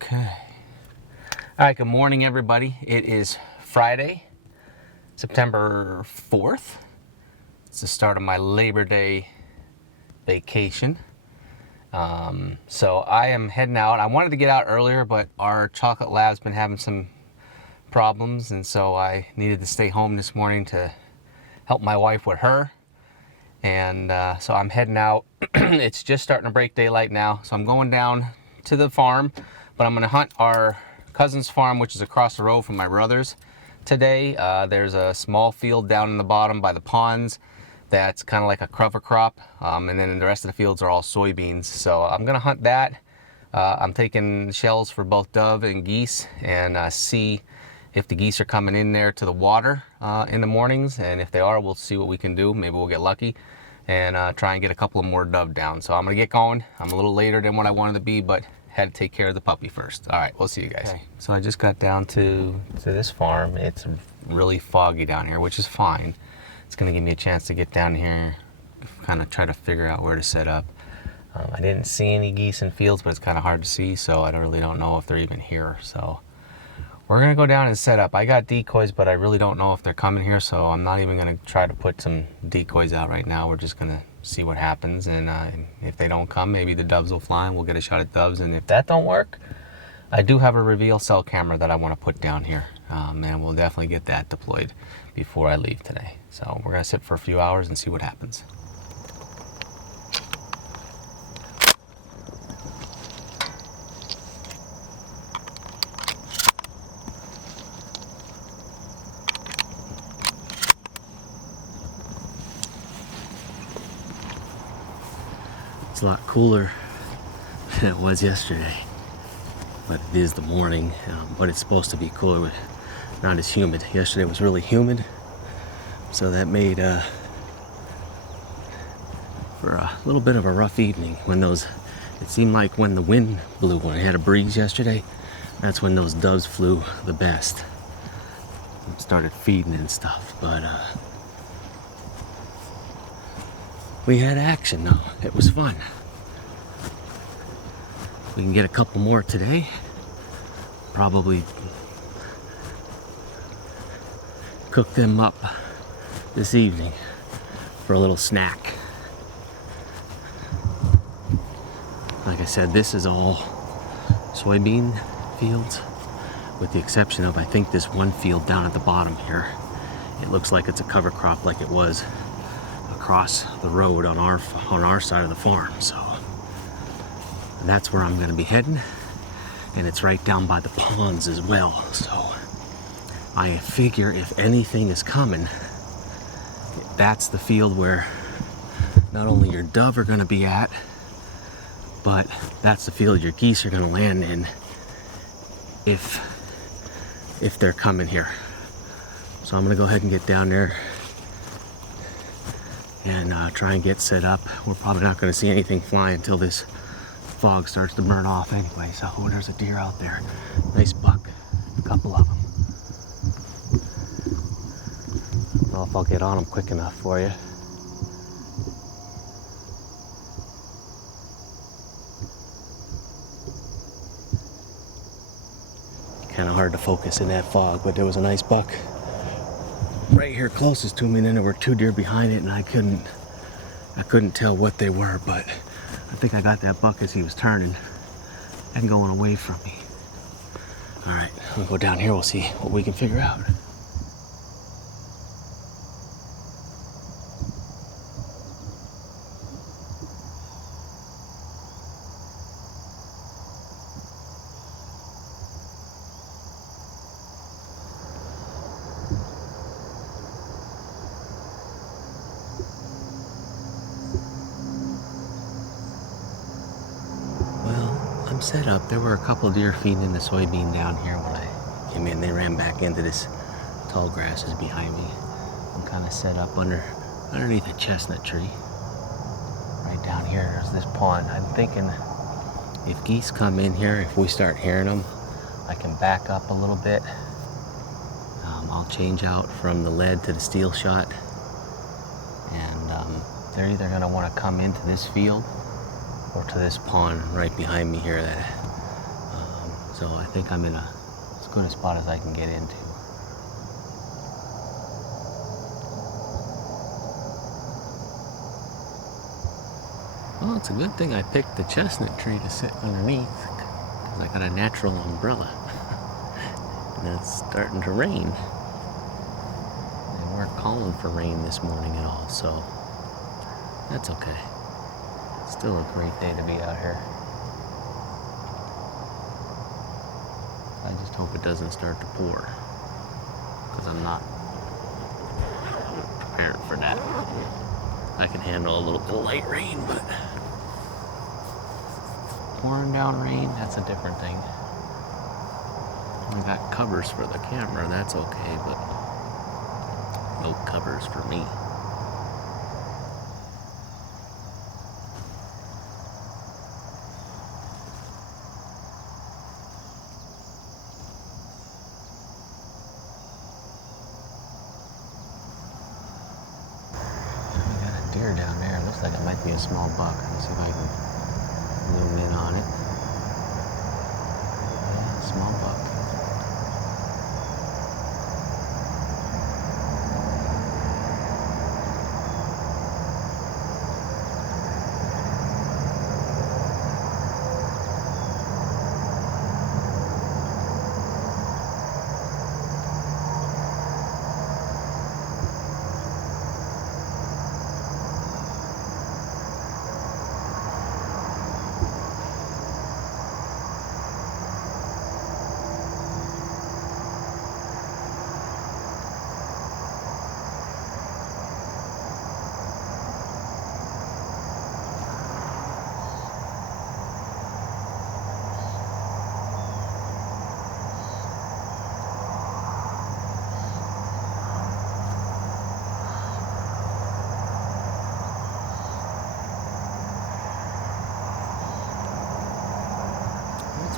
Okay. All right, good morning, everybody. It is Friday, September 4th. It's the start of my Labor Day vacation. So I am heading out. I wanted to get out earlier, but our chocolate lab's been having some problems, and so I needed to stay home this morning to help my wife with her. And so I'm heading out. It's just starting to break daylight now, so I'm going down to the farm, but I'm going to hunt our cousin's farm, which is across the road from my brother's today. There's a small field down in the bottom by the ponds that's kind of like a cover crop, and then the rest of the fields are all soybeans. So I'm going to hunt that. I'm taking shells for both dove and geese, and see if the geese are coming in there to the water in the mornings, and if they are, we'll see what we can do. Maybe we'll get lucky and try and get a couple of more dove down. So I'm gonna get going. I'm a little later than what I wanted to be, but had to take care of the puppy first. All right, we'll see you guys. Okay. So I just got down to this farm. It's really foggy down here, which is fine. It's gonna give me a chance to get down here, kind of try to figure out where to set up. I didn't see any geese in fields, but it's kind of hard to see, so I really don't know if they're even here. So we're gonna go down and set up. I got decoys, but I really don't know if they're coming here, so I'm not even gonna try to put some decoys out right now. We're just gonna see what happens, and if they don't come, maybe the doves will fly and we'll get a shot at doves. And if that don't work, I do have a reveal cell camera that I want to put down here, and we'll definitely get that deployed before I leave today. So we're gonna sit for a few hours and see what happens. It's a lot cooler than it was yesterday, but it is the morning. But it's supposed to be cooler, but not as humid. Yesterday was really humid, so that made for a little bit of a rough evening. When it seemed like when the wind blew, when I had a breeze yesterday, that's when those doves flew the best and started feeding and stuff. But we had action though. It was fun. We can get a couple more today. Probably cook them up this evening for a little snack. Like I said, this is all soybean fields, with the exception of, I think, this one field down at the bottom here. It looks like it's a cover crop like it was across the road on our side of the farm. So that's where I'm going to be heading, and it's right down by the ponds as well. So I figure if anything is coming, that's the field where not only your dove are going to be at, but that's the field your geese are going to land in if they're coming here. So I'm going to go ahead and get down there and try and get set up. We're probably not going to see anything fly until this fog starts to burn off anyway. So there's a deer out there. Nice buck. A couple of them. I don't know if I'll get on them quick enough for you. Kind of hard to focus in that fog, but there was a nice buck right here closest to me, and then there were two deer behind it, and I couldn't tell what they were, but I think I got that buck as he was turning and going away from me. All right, we'll go down here. We'll see what we can figure out. Set up. There were a couple deer feeding in the soybean down here when I came in. They ran back into this tall grasses behind me. I'm kind of set up underneath a chestnut tree. Right down here, there's this pond. I'm thinking if geese come in here, if we start hearing them, I can back up a little bit. I'll change out from the lead to the steel shot, and they're either going to want to come into this field or to this pond right behind me here. So I think I'm in as good a spot as I can get into. Well, it's a good thing I picked the chestnut tree to sit underneath, because I got a natural umbrella. And it's starting to rain. They weren't calling for rain this morning at all, so that's okay. Still a great day to be out here. I just hope it doesn't start to pour, because I'm not prepared for that. I can handle a little bit of light rain, but pouring down rain, that's a different thing. We got covers for the camera, that's okay, but no covers for me. Deer down there. It looks like it might be a small buck. Let's see if I can zoom in on it. Yeah, small buck.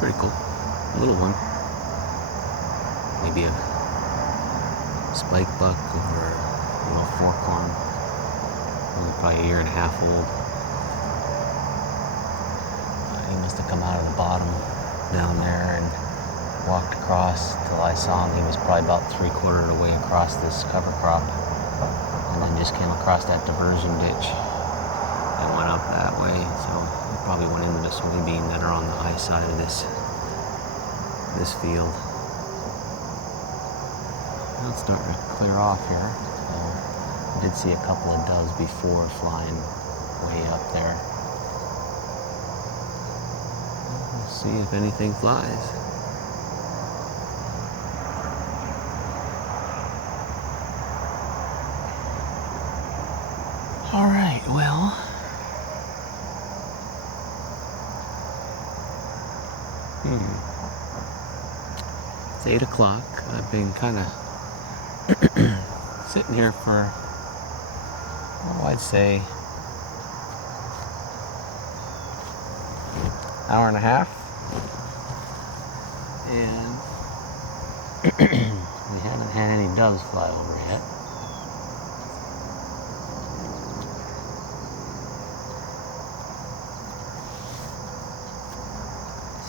Pretty cool. A little one. Maybe a spike buck or a little forkhorn. Probably a year and a half old. He must have come out of the bottom down there and walked across till I saw him. He was probably about 3/4 of the way across this cover crop, and then just came across that diversion ditch and went up that way. So he probably went into the soybean that are on the high side of this field. Now it's starting to clear off here. I did see a couple of doves before flying way up there. We'll see if anything flies. All right, well, it's 8 o'clock. I've been kind of sitting here for, oh, I'd say hour and a half, and we haven't had any doves fly over yet.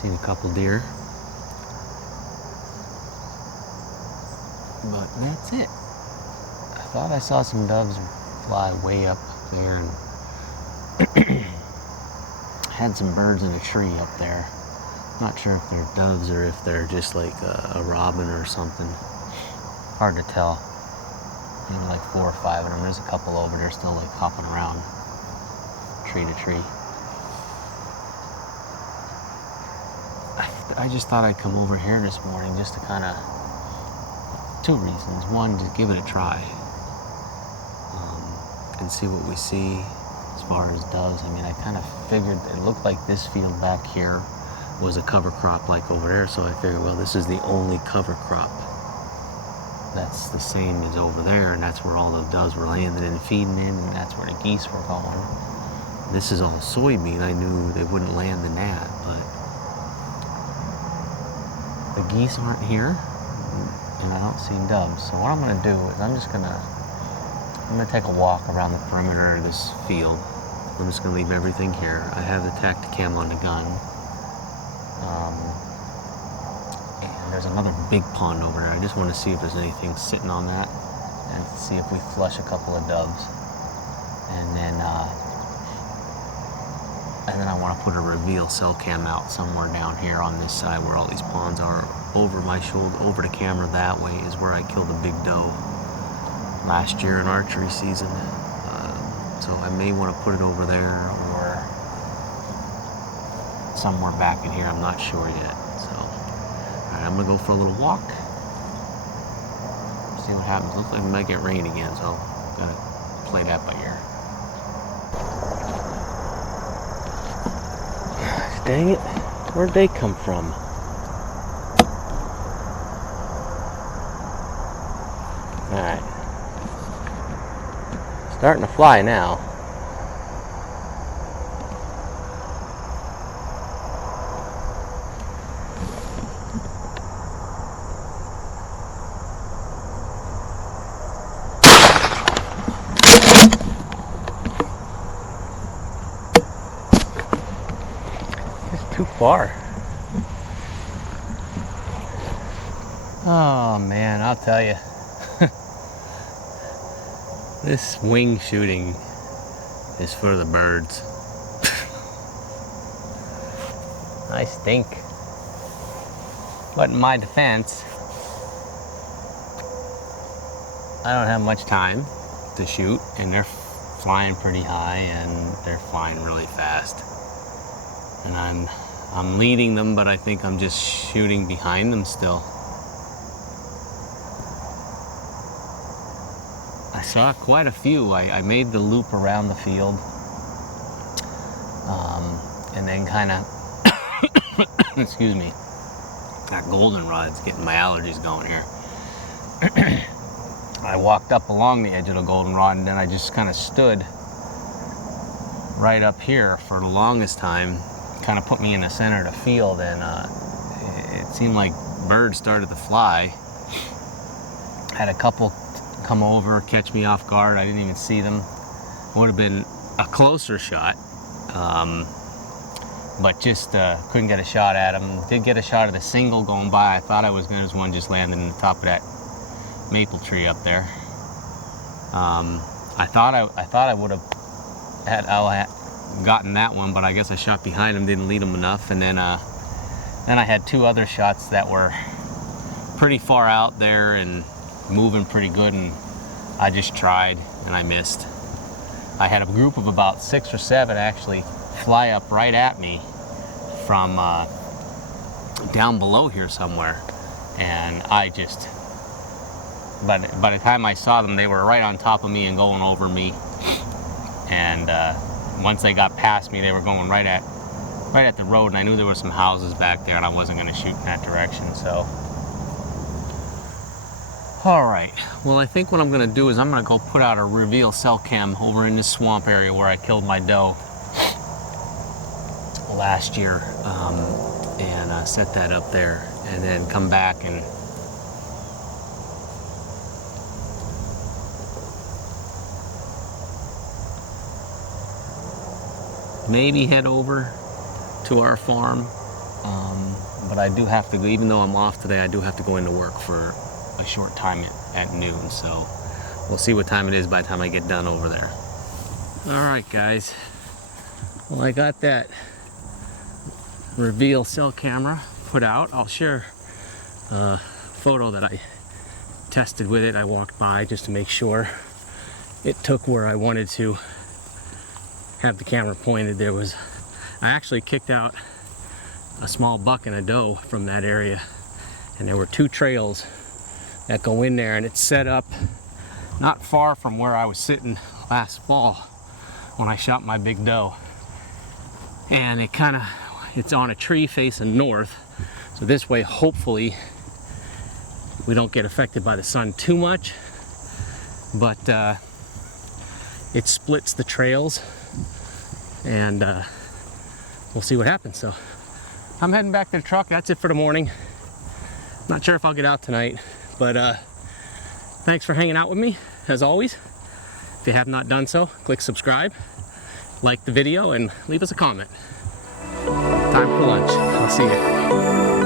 Seen a couple deer, but that's it. I thought I saw some doves fly way up there, and had some birds in a tree up there. Not sure if they're doves or if they're just like a robin or something. Hard to tell. Maybe like 4 or 5 of them. There's a couple over there still like hopping around tree to tree. I just thought I'd come over here this morning just to kind of, 2 reasons. One, to give it a try and see what we see as far as doves. I mean, I kind of figured it looked like this field back here was a cover crop like over there, so I figured, well, this is the only cover crop that's the same as over there, and that's where all the doves were landing and feeding in, and that's where the geese were going. This is all soybean. I knew they wouldn't land in that, but the geese aren't here, and I don't see doves. So what I'm going to do is I'm going to take a walk around the perimeter of this field. I'm just going to leave everything here. I have the Tacticam on the gun. And there's another big pond over there. I just want to see if there's anything sitting on that and see if we flush a couple of doves. And then I want to put a reveal cell cam out somewhere down here on this side where all these ponds are. Over my shoulder, over the camera that way is where I killed a big doe last year in archery season. So I may want to put it over there or somewhere back in here. I'm not sure yet. So, all right, I'm gonna go for a little walk. See what happens. Looks like it might get rain again, so I'm gonna play that by ear. Dang it! Where'd they come from? All right. Starting to fly now. It's too far. Oh man, I'll tell you. This wing shooting is for the birds. I stink. But in my defense, I don't have much time to shoot, and they're flying pretty high and they're flying really fast. And I'm leading them, but I think I'm just shooting behind them still. I saw quite a few. I made the loop around the field, and then kind of, excuse me, that goldenrod's getting my allergies going here. I walked up along the edge of the goldenrod, and then I just kind of stood right up here for the longest time, kind of put me in the center of the field, and it seemed like birds started to fly. Had a couple come over, catch me off guard. I didn't even see them. Would have been a closer shot, but just couldn't get a shot at them. Did get a shot of the single going by. I thought I was going to, there's one just landed in the top of that maple tree up there. I thought I would have gotten that one, but I guess I shot behind him, didn't lead him enough. And then I had two other shots that were pretty far out there and moving pretty good, and I just tried and I missed. I had a group of about 6 or 7 actually fly up right at me from down below here somewhere, and I just, by the time I saw them, they were right on top of me and going over me, and once they got past me, they were going right at the road, and I knew there were some houses back there and I wasn't going to shoot in that direction. So all right, well, I think what I'm going to do is I'm going to go put out a reveal cell cam over in this swamp area where I killed my doe last year, and set that up there, and then come back and maybe head over to our farm, but I do have to go, even though I'm off today, I do have to go into work for a short time at noon, so we'll see what time it is by the time I get done over there. All right, guys, well, I got that reveal cell camera put out. I'll share a photo that I tested with it. I walked by just to make sure it took where I wanted to have the camera pointed. I actually kicked out a small buck and a doe from that area, and there were 2 trails that go in there, and it's set up not far from where I was sitting last fall when I shot my big doe. And it's on a tree facing north, so this way hopefully we don't get affected by the sun too much, but it splits the trails, and we'll see what happens. So I'm heading back to the truck. That's it for the morning. Not sure if I'll get out tonight, but thanks for hanging out with me, as always. If you have not done so, click subscribe, like the video, and leave us a comment. Time for lunch. I'll see you.